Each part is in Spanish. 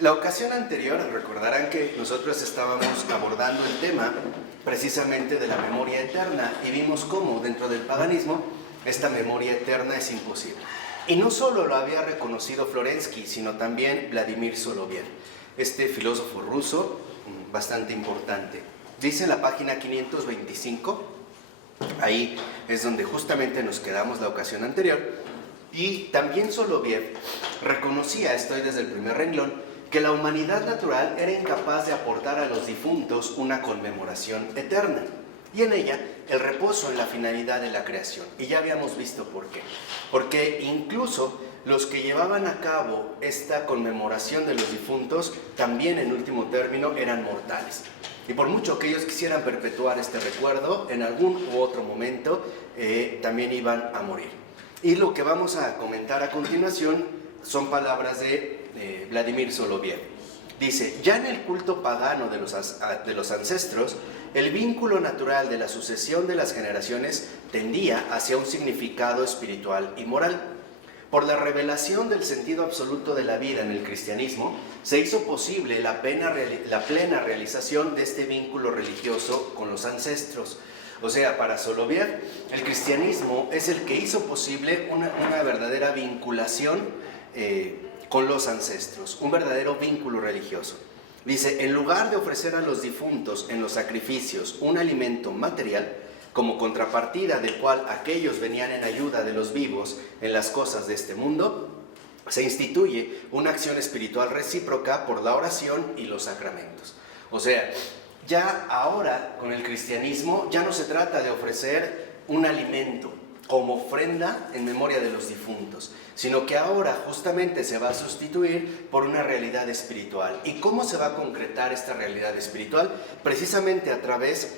La ocasión anterior, recordarán que nosotros estábamos abordando el tema precisamente de la memoria eterna y vimos cómo dentro del paganismo esta memoria eterna es imposible. Y no solo lo había reconocido Florensky, sino también Vladimir Soloviev, este filósofo ruso bastante importante. Dice en la página 525, ahí es donde justamente nos quedamos la ocasión anterior, y también Soloviev reconocía, estoy desde el primer renglón, que la humanidad natural era incapaz de aportar a los difuntos una conmemoración eterna, y en ella el reposo en la finalidad de la creación. Y ya habíamos visto por qué. Porque incluso los que llevaban a cabo esta conmemoración de los difuntos, también en último término eran mortales. Y por mucho que ellos quisieran perpetuar este recuerdo, en algún u otro momento también iban a morir. Y lo que vamos a comentar a continuación son palabras de Vladimir Soloviev. Dice: ya en el culto pagano de los ancestros, el vínculo natural de la sucesión de las generaciones tendía hacia un significado espiritual y moral. Por la revelación del sentido absoluto de la vida en el cristianismo, se hizo posible la plena realización de este vínculo religioso con los ancestros. O sea, para Soloviev, el cristianismo es el que hizo posible una verdadera vinculación con los ancestros, un verdadero vínculo religioso. Dice: en lugar de ofrecer a los difuntos en los sacrificios un alimento material, como contrapartida del cual aquellos venían en ayuda de los vivos en las cosas de este mundo, se instituye una acción espiritual recíproca por la oración y los sacramentos. O sea, ya ahora con el cristianismo ya no se trata de ofrecer un alimento como ofrenda en memoria de los difuntos, sino que ahora justamente se va a sustituir por una realidad espiritual. ¿Y cómo se va a concretar esta realidad espiritual? Precisamente a través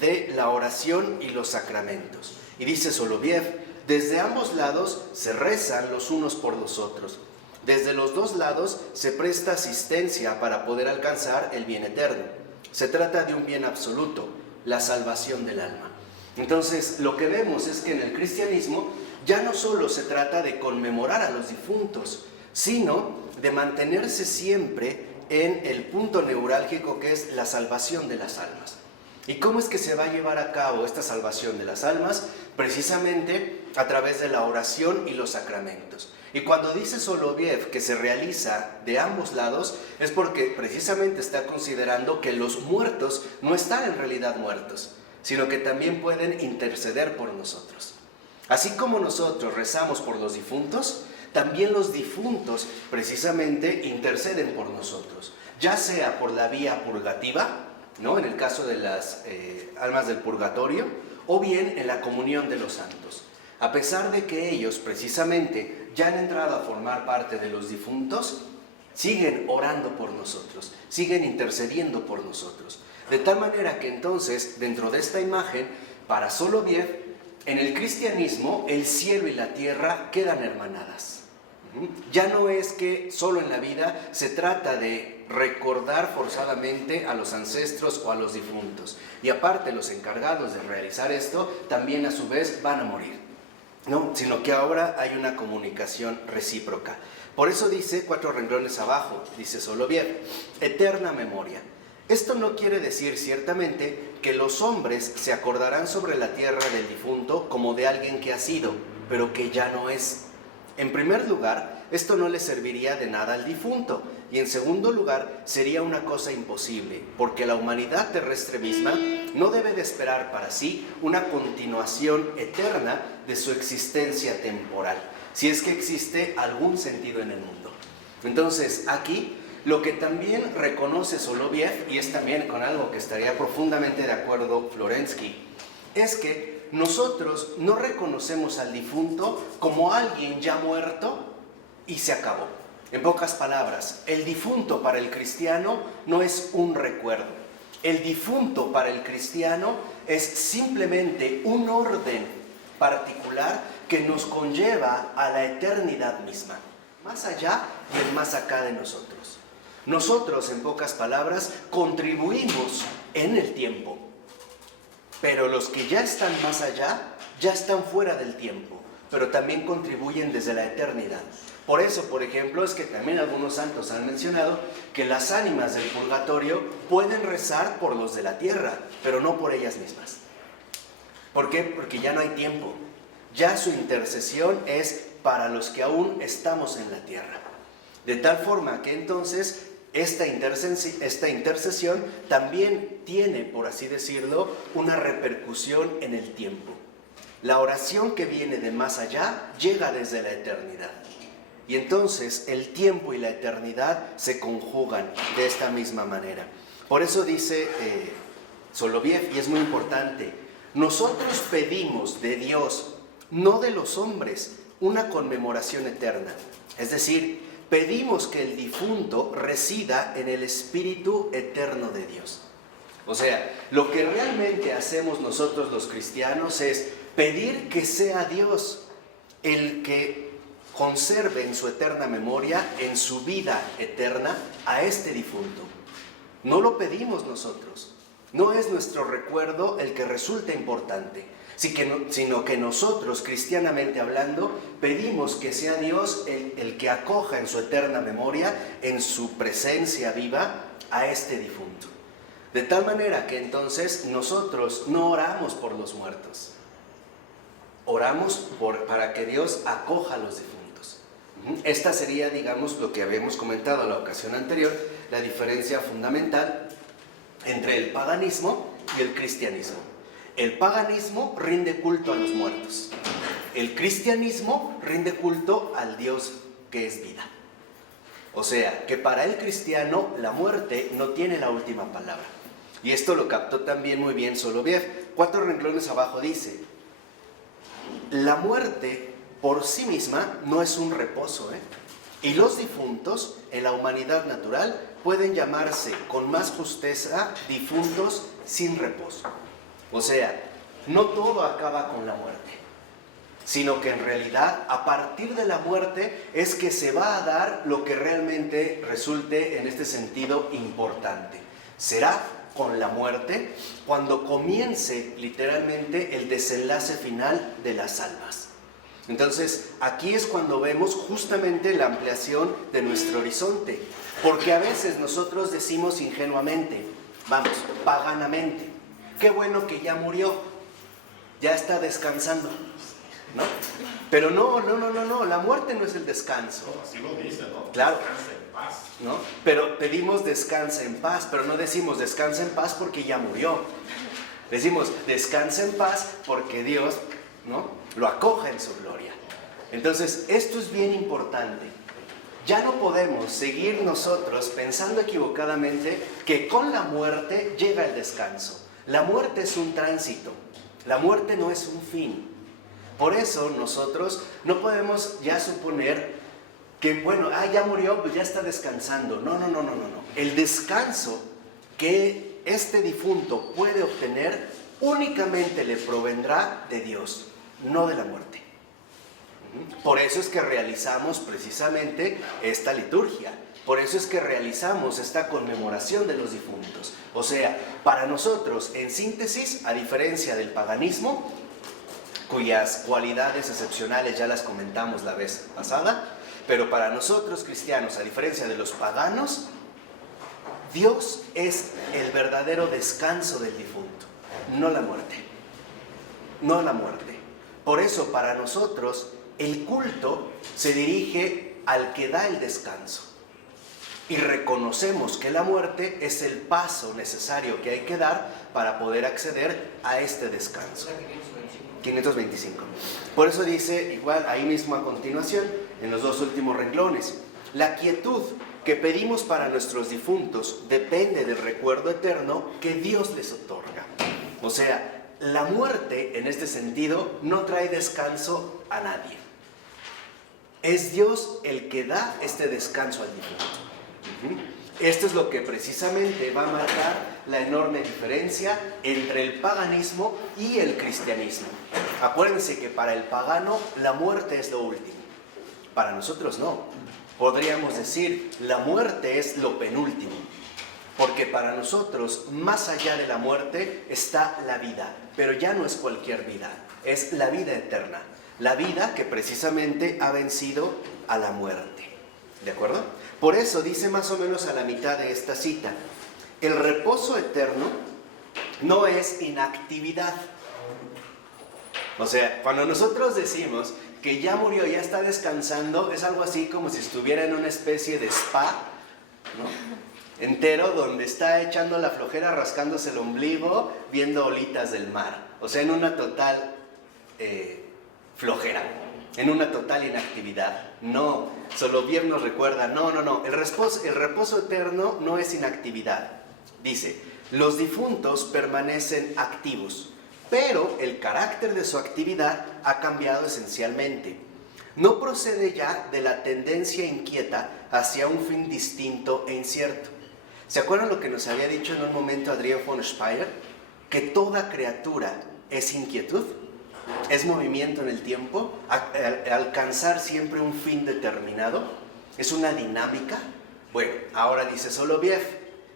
de la oración y los sacramentos. Y dice Soloviev: desde ambos lados se rezan los unos por los otros. Desde los dos lados se presta asistencia para poder alcanzar el bien eterno. Se trata de un bien absoluto, la salvación del alma. Entonces, lo que vemos es que en el cristianismo ya no solo se trata de conmemorar a los difuntos, sino de mantenerse siempre en el punto neurálgico que es la salvación de las almas. ¿Y cómo es que se va a llevar a cabo esta salvación de las almas? Precisamente a través de la oración y los sacramentos. Y cuando dice Soloviev que se realiza de ambos lados, es porque precisamente está considerando que los muertos no están en realidad muertos, sino que también pueden interceder por nosotros. Así como nosotros rezamos por los difuntos, también los difuntos precisamente interceden por nosotros, ya sea por la vía purgativa, ¿no?, en el caso de las almas del purgatorio, o bien en la comunión de los santos. A pesar de que ellos precisamente ya han entrado a formar parte de los difuntos, siguen orando por nosotros, siguen intercediendo por nosotros. De tal manera que entonces, dentro de esta imagen, para Soloviev, en el cristianismo el cielo y la tierra quedan hermanadas. Ya no es que solo en la vida se trata de recordar forzadamente a los ancestros o a los difuntos. Y aparte, los encargados de realizar esto también a su vez van a morir, ¿no? Sino que ahora hay una comunicación recíproca. Por eso dice, 4 renglones abajo, dice Soloviev: eterna memoria. Esto no quiere decir ciertamente que los hombres se acordarán sobre la tierra del difunto como de alguien que ha sido, pero que ya no es. En primer lugar, esto no le serviría de nada al difunto, y en segundo lugar, sería una cosa imposible, porque la humanidad terrestre misma no debe de esperar para sí una continuación eterna de su existencia temporal, si es que existe algún sentido en el mundo. Entonces, aquí lo que también reconoce Soloviev, y es también con algo que estaría profundamente de acuerdo Florensky, es que nosotros no reconocemos al difunto como alguien ya muerto y se acabó. En pocas palabras, el difunto para el cristiano no es un recuerdo. El difunto para el cristiano es simplemente un orden particular que nos conlleva a la eternidad misma, más allá y el más acá de nosotros. Nosotros, en pocas palabras, contribuimos en el tiempo, pero los que ya están más allá, ya están fuera del tiempo, pero también contribuyen desde la eternidad. Por eso, por ejemplo, es que también algunos santos han mencionado que las ánimas del purgatorio pueden rezar por los de la tierra, pero no por ellas mismas. ¿Por qué? Porque ya no hay tiempo. Ya su intercesión es para los que aún estamos en la tierra. De tal forma que entonces esta intercesión también tiene, por así decirlo, una repercusión en el tiempo. La oración que viene de más allá llega desde la eternidad. Y entonces el tiempo y la eternidad se conjugan de esta misma manera. Por eso dice Soloviev, y es muy importante, nosotros pedimos de Dios, no de los hombres, una conmemoración eterna. Es decir, pedimos que el difunto resida en el Espíritu eterno de Dios. O sea, lo que realmente hacemos nosotros los cristianos es pedir que sea Dios el que conserve en su eterna memoria, en su vida eterna, a este difunto. No lo pedimos nosotros. No es nuestro recuerdo el que resulta importante, sino que nosotros, cristianamente hablando, pedimos que sea Dios el que acoja en su eterna memoria, en su presencia viva, a este difunto. De tal manera que entonces nosotros no oramos por los muertos, oramos para que Dios acoja a los difuntos. Esta sería, digamos, lo que habíamos comentado en la ocasión anterior, la diferencia fundamental entre el paganismo y el cristianismo. El paganismo rinde culto a los muertos. El cristianismo rinde culto al Dios que es vida. O sea, que para el cristiano la muerte no tiene la última palabra. Y esto lo captó también muy bien Soloviev. 4 renglones abajo dice: la muerte por sí misma no es un reposo, y los difuntos en la humanidad natural pueden llamarse con más justeza difuntos sin reposo. O sea, no todo acaba con la muerte, sino que en realidad a partir de la muerte es que se va a dar lo que realmente resulte en este sentido importante. Será con la muerte cuando comience literalmente el desenlace final de las almas. Entonces, aquí es cuando vemos justamente la ampliación de nuestro horizonte, porque a veces nosotros decimos ingenuamente, vamos, paganamente, qué bueno que ya murió, ya está descansando, ¿no? Pero no, la muerte no es el descanso. Así lo dice, ¿no? Claro. Descansa en paz. ¿No? Pero pedimos descansa en paz, pero no decimos descansa en paz porque ya murió. Decimos descansa en paz porque Dios, ¿no?, lo acoja en su gloria. Entonces, esto es bien importante. Ya no podemos seguir nosotros pensando equivocadamente que con la muerte llega el descanso. La muerte es un tránsito, la muerte no es un fin. Por eso nosotros no podemos ya suponer que, bueno, ya murió, pues ya está descansando. No. El descanso que este difunto puede obtener únicamente le provendrá de Dios, no de la muerte. Por eso es que realizamos precisamente esta liturgia. Por eso es que realizamos esta conmemoración de los difuntos. O sea, para nosotros, en síntesis, a diferencia del paganismo, cuyas cualidades excepcionales ya las comentamos la vez pasada, pero para nosotros cristianos, a diferencia de los paganos, Dios es el verdadero descanso del difunto, no la muerte. No la muerte. Por eso, para nosotros, el culto se dirige al que da el descanso. Y reconocemos que la muerte es el paso necesario que hay que dar para poder acceder a este descanso. 525. Por eso dice, igual ahí mismo a continuación, en los 2 últimos renglones, la quietud que pedimos para nuestros difuntos depende del recuerdo eterno que Dios les otorga. O sea, la muerte, en este sentido, no trae descanso a nadie. Es Dios el que da este descanso al difunto. Esto es lo que precisamente va a marcar la enorme diferencia entre el paganismo y el cristianismo. Acuérdense que para el pagano la muerte es lo último. Para nosotros no. Podríamos decir, la muerte es lo penúltimo. Porque para nosotros, más allá de la muerte, está la vida. Pero ya no es cualquier vida, es la vida eterna. La vida que precisamente ha vencido a la muerte. ¿De acuerdo? Por eso dice más o menos a la mitad de esta cita, el reposo eterno no es inactividad. O sea, cuando nosotros decimos que ya murió, ya está descansando, es algo así como si estuviera en una especie de spa, ¿no? Entero, donde está echando la flojera, rascándose el ombligo, viendo olitas del mar. O sea, en una total flojera, en una total inactividad. No, Soloviev nos recuerda, no, el reposo eterno no es inactividad. Dice, los difuntos permanecen activos, pero el carácter de su actividad ha cambiado esencialmente. No procede ya de la tendencia inquieta hacia un fin distinto e incierto. ¿Se acuerdan lo que nos había dicho en un momento Adrián von Speyer? Que toda criatura es inquietud, es movimiento en el tiempo, alcanzar siempre un fin determinado, es una dinámica. Bueno, ahora dice Soloviev,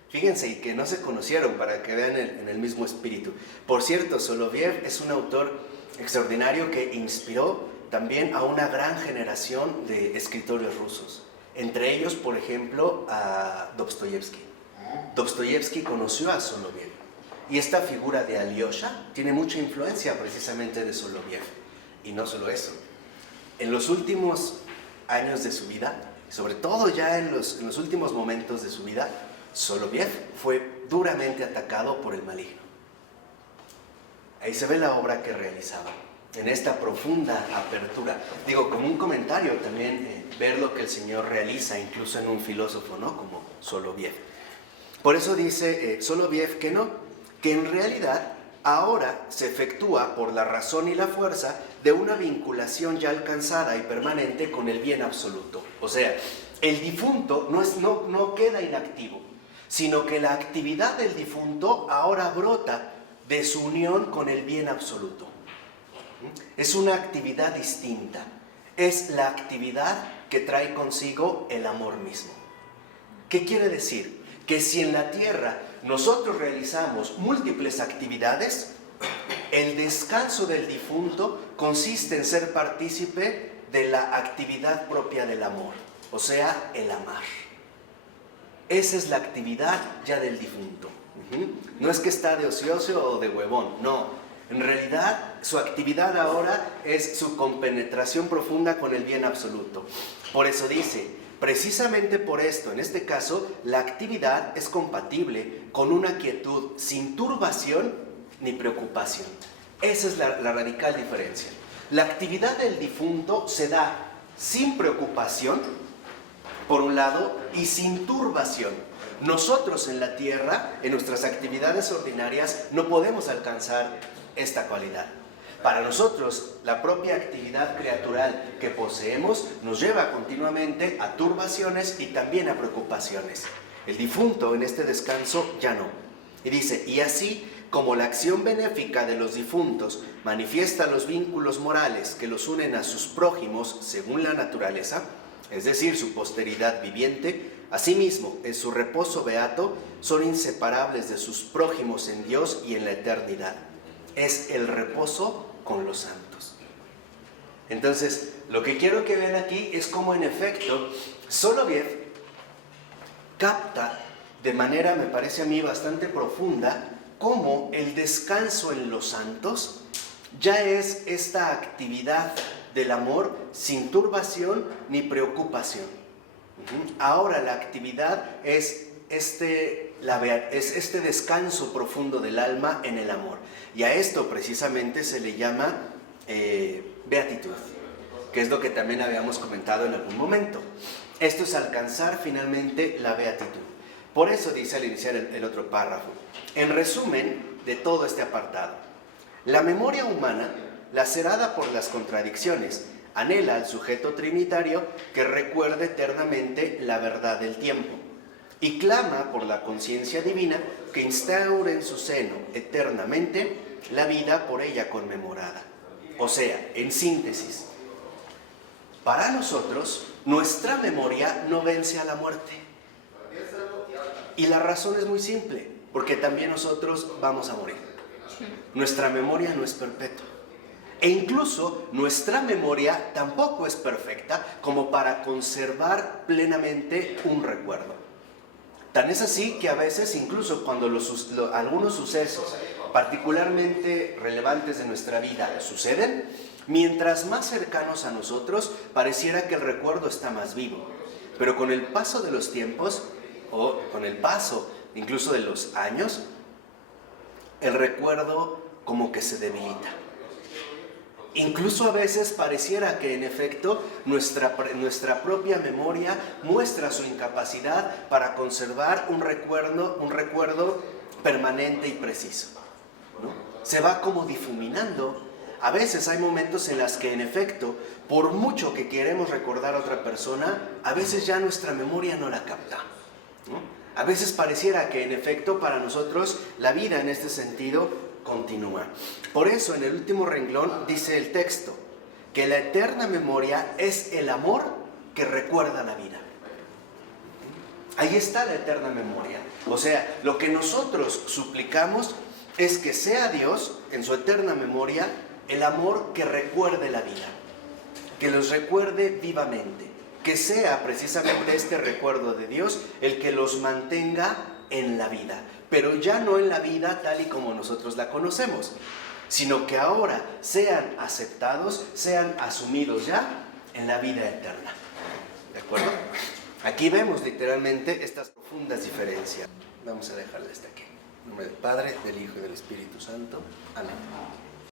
fíjense, y que no se conocieron para que vean en el mismo espíritu. Por cierto, Soloviev es un autor extraordinario que inspiró también a una gran generación de escritores rusos. Entre ellos, por ejemplo, a Dostoyevsky. Dostoyevsky conoció a Soloviev. Y esta figura de Alyosha tiene mucha influencia precisamente de Soloviev. Y no solo eso. En los últimos años de su vida, sobre todo ya en los últimos momentos de su vida, Soloviev fue duramente atacado por el maligno. Ahí se ve la obra que realizaba, en esta profunda apertura. Digo, como un comentario también, ver lo que el Señor realiza, incluso en un filósofo, ¿no? Como Soloviev. Por eso dice Soloviev que no, que en realidad ahora se efectúa por la razón y la fuerza de una vinculación ya alcanzada y permanente con el bien absoluto. O sea, el difunto no queda inactivo, sino que la actividad del difunto ahora brota de su unión con el bien absoluto. Es una actividad distinta, es la actividad que trae consigo el amor mismo. ¿Qué quiere decir? Que si en la tierra nosotros realizamos múltiples actividades, el descanso del difunto consiste en ser partícipe de la actividad propia del amor, o sea, el amar. Esa es la actividad ya del difunto. No es que está de ocioso o de huevón, no. En realidad, su actividad ahora es su compenetración profunda con el bien absoluto. Por eso dice, precisamente por esto, en este caso, la actividad es compatible con una quietud sin turbación ni preocupación. Esa es la radical diferencia. La actividad del difunto se da sin preocupación, por un lado, y sin turbación. Nosotros en la tierra, en nuestras actividades ordinarias, no podemos alcanzar esta cualidad. Para nosotros, la propia actividad creatural que poseemos nos lleva continuamente a turbaciones y también a preocupaciones. El difunto en este descanso ya no. Y dice, y así como la acción benéfica de los difuntos manifiesta los vínculos morales que los unen a sus prójimos según la naturaleza, es decir, su posteridad viviente, asimismo, en su reposo beato, son inseparables de sus prójimos en Dios y en la eternidad. Es el reposo con los santos. Entonces, lo que quiero que vean aquí es cómo, en efecto, Soloviev capta de manera, me parece a mí, bastante profunda, cómo el descanso en los santos ya es esta actividad del amor sin turbación ni preocupación. Ahora la actividad es este descanso profundo del alma en el amor. Y a esto precisamente se le llama beatitud, que es lo que también habíamos comentado en algún momento. Esto es alcanzar finalmente la beatitud. Por eso dice al iniciar el otro párrafo, en resumen de todo este apartado, la memoria humana, lacerada por las contradicciones, anhela al sujeto trinitario que recuerde eternamente la verdad del tiempo y clama por la conciencia divina que instaure en su seno eternamente la vida por ella conmemorada. O sea, en síntesis, para nosotros, nuestra memoria no vence a la muerte. Y la razón es muy simple, porque también nosotros vamos a morir. Nuestra memoria no es perpetua. E incluso nuestra memoria tampoco es perfecta como para conservar plenamente un recuerdo. Tan es así que a veces, incluso cuando algunos sucesos particularmente relevantes de nuestra vida suceden, mientras más cercanos a nosotros, pareciera que el recuerdo está más vivo. Pero con el paso de los tiempos, o con el paso incluso de los años, el recuerdo como que se debilita. Incluso a veces pareciera que en efecto nuestra propia memoria muestra su incapacidad para conservar un recuerdo permanente y preciso, ¿no? Se va como difuminando. A veces hay momentos en los que en efecto, por mucho que queremos recordar a otra persona, a veces ya nuestra memoria no la capta, ¿no? A veces pareciera que en efecto para nosotros la vida en este sentido continúa. Por eso en el último renglón dice el texto que la eterna memoria es el amor que recuerda la vida. Ahí está la eterna memoria. O sea, lo que nosotros suplicamos es que sea Dios en su eterna memoria el amor que recuerde la vida, que los recuerde vivamente, que sea precisamente este recuerdo de Dios el que los mantenga en la vida, pero ya no en la vida tal y como nosotros la conocemos, sino que ahora sean aceptados, sean asumidos ya en la vida eterna. ¿De acuerdo? Aquí vemos literalmente estas profundas diferencias. Vamos a dejarla hasta aquí. En nombre del Padre, del Hijo y del Espíritu Santo. Amén.